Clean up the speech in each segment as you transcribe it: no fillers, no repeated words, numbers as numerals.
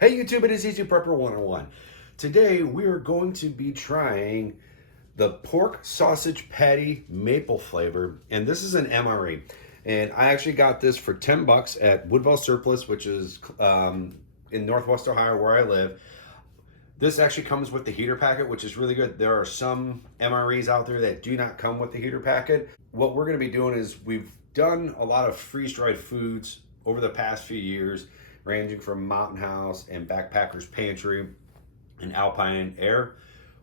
Hey YouTube, it is Easy Prepper 101. Today we are going to be trying the pork sausage patty maple flavor, and this is an MRE. And I actually got this for 10 bucks at Woodville Surplus, which is in Northwest Ohio where I live. This actually comes with the heater packet, which is really good. There are some MREs out there that do not come with the heater packet. What we're gonna be doing is we've done a lot of freeze-dried foods over the past few years, ranging from Mountain House and Backpacker's Pantry and Alpine Air.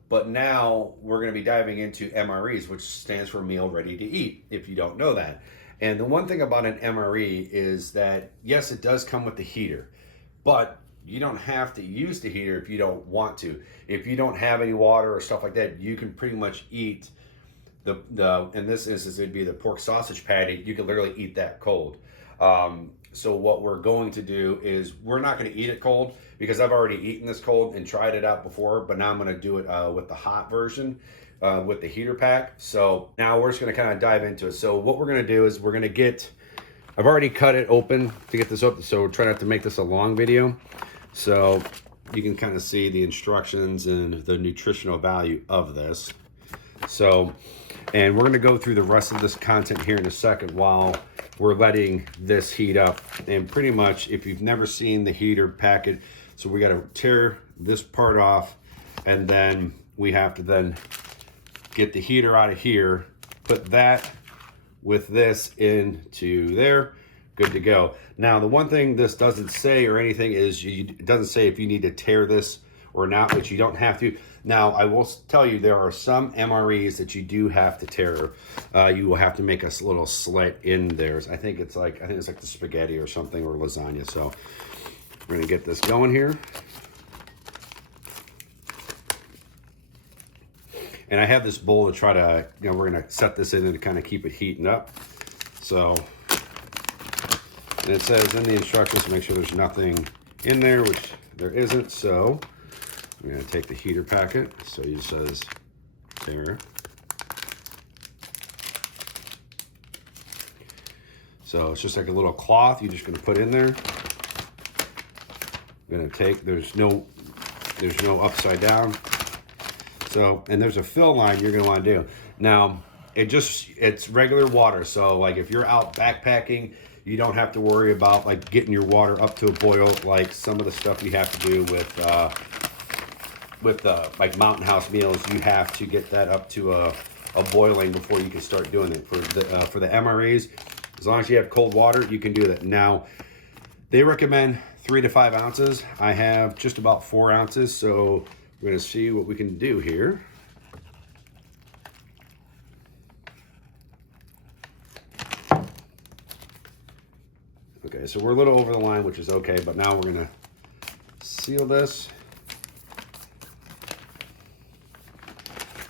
But now we're going to be diving into MREs, which stands for Meal Ready to Eat, if you don't know that. And the one thing about an MRE is that, yes, it does come with the heater, but you don't have to use the heater if you don't want to. If you don't have any water or stuff like that, you can pretty much eat the in this instance, it'd be the pork sausage patty. You can literally eat that cold. So what we're going to do is we're not going to eat it cold because I've already eaten this cold and tried it out before, but now I'm going to do it with the hot version with the heater pack. So now we're just going to kind of dive into it. So what we're going to do is we're going to get, I've already cut it open to get this open, so we're trying not to make this a long video. So you can kind of see the instructions and the nutritional value of this. So, and we're going to go through the rest of this content here in a second while we're letting this heat up. And pretty much, if you've never seen the heater packet, so we got to tear this part off, and then we have to then get the heater out of here, put that with this into there, good to go. Now, the one thing this doesn't say or anything is it doesn't say if you need to tear this or not, which you don't have to. Now, I will tell you, there are some MREs that you do have to tear. You will have to make a little slit in theirs. I think it's like the spaghetti or something, or lasagna. So we're gonna get this going here. And I have this bowl to try to, we're gonna set this in and kind of keep it heating up. So, and it says in the instructions to make sure there's nothing in there, which there isn't. So I'm going to take the heater packet. So it says there. So it's just like a little cloth you're just going to put in there. I'm going to take, there's no upside down. So, and there's a fill line you're going to want to do. Now, it's regular water. So like if you're out backpacking, you don't have to worry about like getting your water up to a boil like some of the stuff you have to do with like Mountain House meals. You have to get that up to a boiling before you can start doing it. For the MREs, as long as you have cold water, you can do that. Now, they recommend 3 to 5 ounces. I have just about 4 ounces, so we're gonna see what we can do here. Okay, so we're a little over the line, which is okay, but now we're gonna seal this.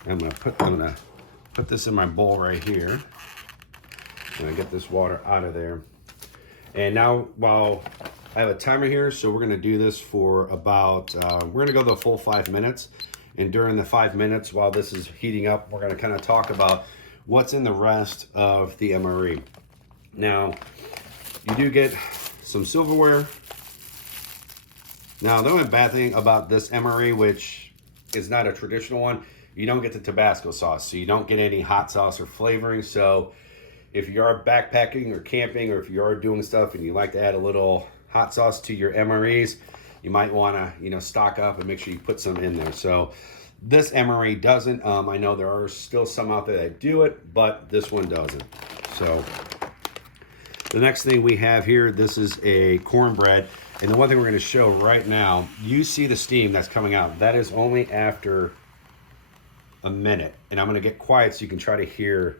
I'm gonna put this in my bowl right here. I'm gonna get this water out of there. And now, while I have a timer here, so we're gonna do this for about, we're gonna go the full 5 minutes. And during the 5 minutes, while this is heating up, we're gonna kind of talk about what's in the rest of the MRE. Now, you do get some silverware. Now, the only bad thing about this MRE, which is not a traditional one, you don't get the Tabasco sauce, so you don't get any hot sauce or flavoring. So if you are backpacking or camping, or if you are doing stuff and you like to add a little hot sauce to your MREs, you might want to, stock up and make sure you put some in there. So this MRE doesn't. I know there are still some out there that do it, but this one doesn't. So the next thing we have here, this is a cornbread. And the one thing we're going to show right now, you see the steam that's coming out. That is only after a minute. And I'm going to get quiet so you can try to hear.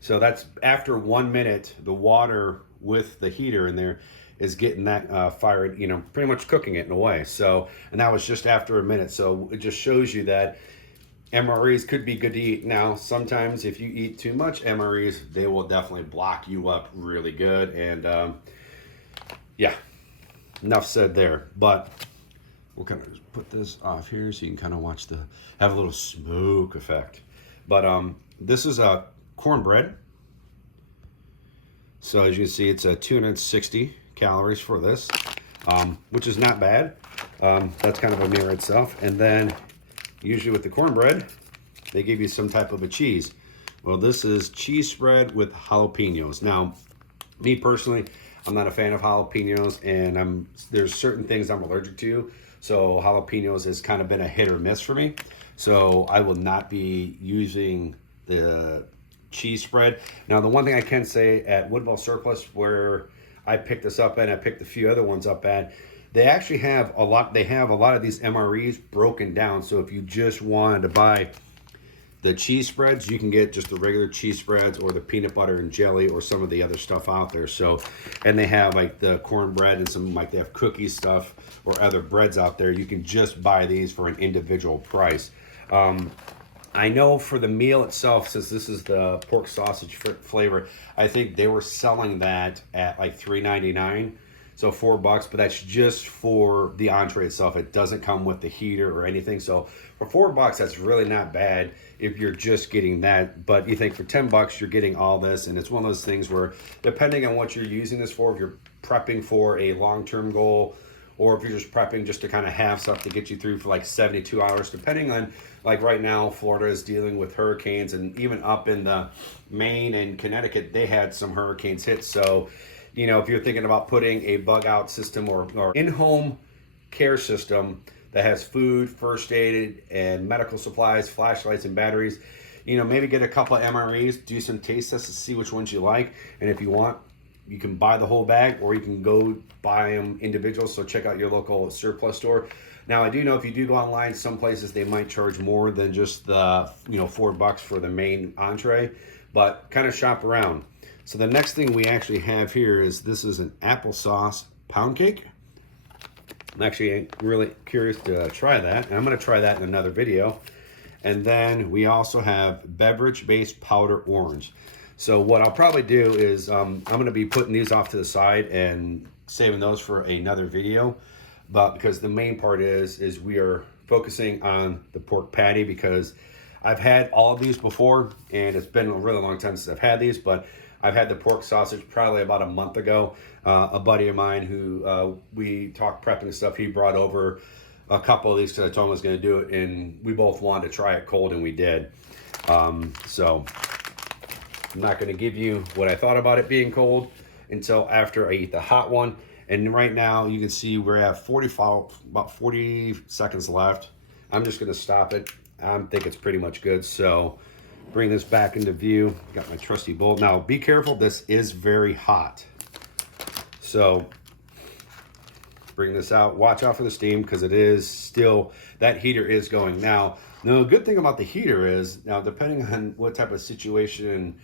So that's after 1 minute, the water with the heater in there is getting that fire, pretty much cooking it in a way. So, and that was just after a minute. So it just shows you that MREs could be good to eat. Now, sometimes if you eat too much MREs, they will definitely block you up really good. And yeah, enough said there. But we'll kind of just put this off here so you can kind of watch have a little smoke effect. But this is a cornbread. So as you can see, it's 260 calories for this, which is not bad. That's kind of a mirror itself. And then usually with the cornbread, they give you some type of a cheese. Well, this is cheese spread with jalapenos. Now, me personally, I'm not a fan of jalapenos, and there's certain things I'm allergic to. So jalapenos has kind of been a hit or miss for me. So I will not be using the cheese spread. Now, the one thing I can say at Woodville Surplus, where I picked this up and I picked a few other ones up at, they actually have a lot. They have a lot of these MREs broken down. So if you just wanted to buy the cheese spreads, you can get just the regular cheese spreads or the peanut butter and jelly or some of the other stuff out there. So, and they have like the cornbread and some, like they have cookie stuff or other breads out there. You can just buy these for an individual price. I know for the meal itself, since this is the pork sausage flavor, I think they were selling that at like $3.99. So $4, but that's just for the entree itself. It doesn't come with the heater or anything. So for $4, that's really not bad if you're just getting that. But you think for $10, you're getting all this. And it's one of those things where, depending on what you're using this for, if you're prepping for a long-term goal, or if you're just prepping just to kind of have stuff to get you through for like 72 hours, depending on, like right now, Florida is dealing with hurricanes, and even up in the Maine and Connecticut, they had some hurricanes hit. So, you know, if you're thinking about putting a bug out system or in-home care system that has food, first aid, and medical supplies, flashlights, and batteries, you know, maybe get a couple of MREs, do some taste tests to see which ones you like. And if you want, you can buy the whole bag, or you can go buy them individual. So check out your local surplus store. Now, I do know if you do go online, some places they might charge more than just the, you know, $4 for the main entree, but kind of shop around. So the next thing we actually have here is, this is an applesauce pound cake. I'm actually really curious to try that, and I'm going to try that in another video. And then we also have beverage-based powder orange. So what I'll probably do is I'm going to be putting these off to the side and saving those for another video. But because the main part is we are focusing on the pork patty, because I've had all of these before, and it's been a really long time since I've had these, but I've had the pork sausage probably about a month ago. A buddy of mine who we talked prepping and stuff, he brought over a couple of these because I told him I was going to do it, and we both wanted to try it cold, and we did. So I'm not going to give you what I thought about it being cold until after I eat the hot one. And right now you can see we're at about 40 seconds left. I'm just going to stop it. I think it's pretty much good. So bring this back into view. Got my trusty bowl. Now be careful, this is very hot. So bring this out. Watch out for the steam, because it is still, that heater is going. Now, the good thing about the heater is, now depending on what type of situation,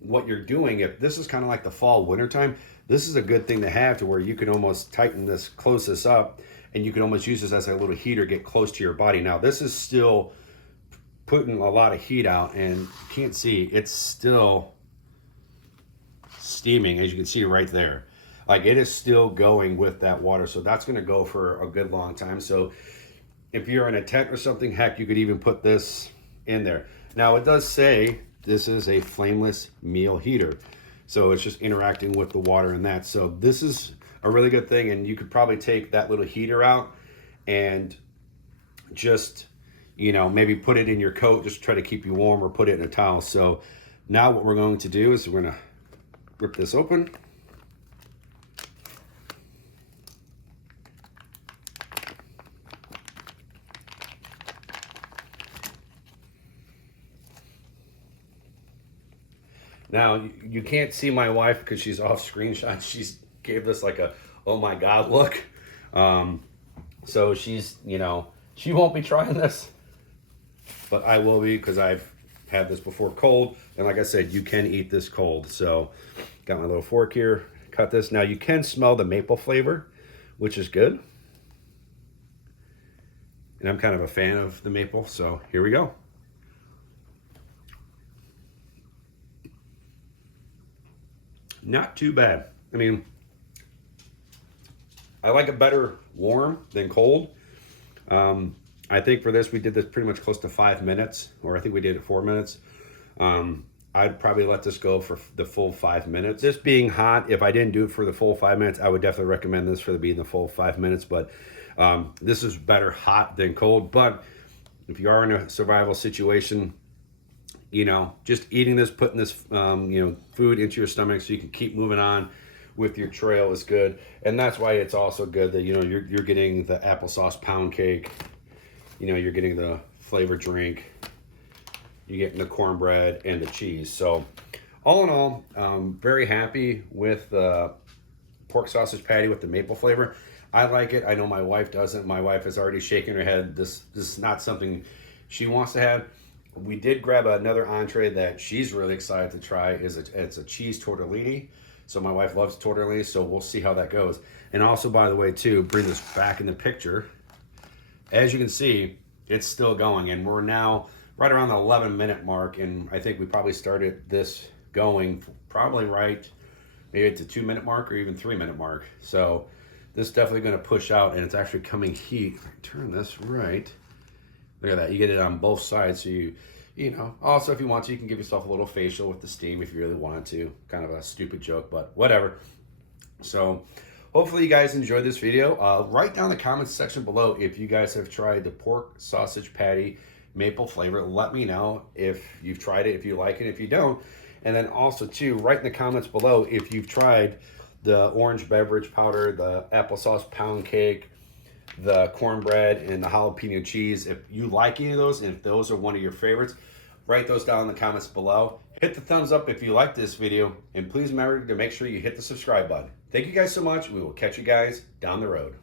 what you're doing, if this is kind of like the fall winter time, this is a good thing to have, to where you can almost tighten this, close this up, and you can almost use this as a little heater, get close to your body. Now this is still putting a lot of heat out, and you can't see, it's still steaming, as you can see right there. Like, it is still going with that water, so that's going to go for a good long time. So if you're in a tent or something, heck, you could even put this in there. Now it does say this is a flameless meal heater, so it's just interacting with the water in that. So this is a really good thing, and you could probably take that little heater out and just, you know, maybe put it in your coat, just try to keep you warm, or put it in a towel. So now what we're going to do is we're going to rip this open. Now, you can't see my wife because she's off screenshot. She's gave this like a, oh my God, look. So she's, you know, she won't be trying this, but I will be, because I've had this before cold. And like I said, you can eat this cold. So got my little fork here, cut this. Now you can smell the maple flavor, which is good. And I'm kind of a fan of the maple. So here we go. Not too bad. I mean, I like it better warm than cold. I think for this, we did this pretty much close to 5 minutes, or I think we did it 4 minutes. I'd probably let this go for the full 5 minutes. This being hot, if I didn't do it for the full 5 minutes, I would definitely recommend this for being the full 5 minutes. But this is better hot than cold. But if you are in a survival situation, you know, just eating this, putting this, you know, food into your stomach so you can keep moving on with your trail is good. And that's why it's also good that, you know, you're getting the applesauce pound cake, you know, you're getting the flavored drink, you're getting the cornbread and the cheese. So all in all, very happy with the pork sausage patty with the maple flavor. I like it. I know my wife doesn't. My wife is already shaking her head. This is not something she wants to have. We did grab another entree that she's really excited to try. It's a cheese tortellini. So my wife loves tortellini, so we'll see how that goes. And also, by the way, too, bring this back in the picture. As you can see, it's still going, and we're now right around the 11-minute mark, and I think we probably started this going probably right maybe at the 2-minute mark or even 3-minute mark. So this is definitely going to push out, and it's actually coming heat. If I turn this right, look at that. You get it on both sides, so you know. Also, if you want to, you can give yourself a little facial with the steam if you really wanted to. Kind of a stupid joke, but whatever. So hopefully you guys enjoyed this video. Write down in the comments section below if you guys have tried the pork sausage patty maple flavor. Let me know if you've tried it, if you like it, if you don't. And then also too, write in the comments below if you've tried the orange beverage powder, the applesauce pound cake, the cornbread, and the jalapeno cheese. If you like any of those, and if those are one of your favorites, write those down in the comments below. Hit the thumbs up if you like this video, and please remember to make sure you hit the subscribe button. Thank you guys so much. We will catch you guys down the road.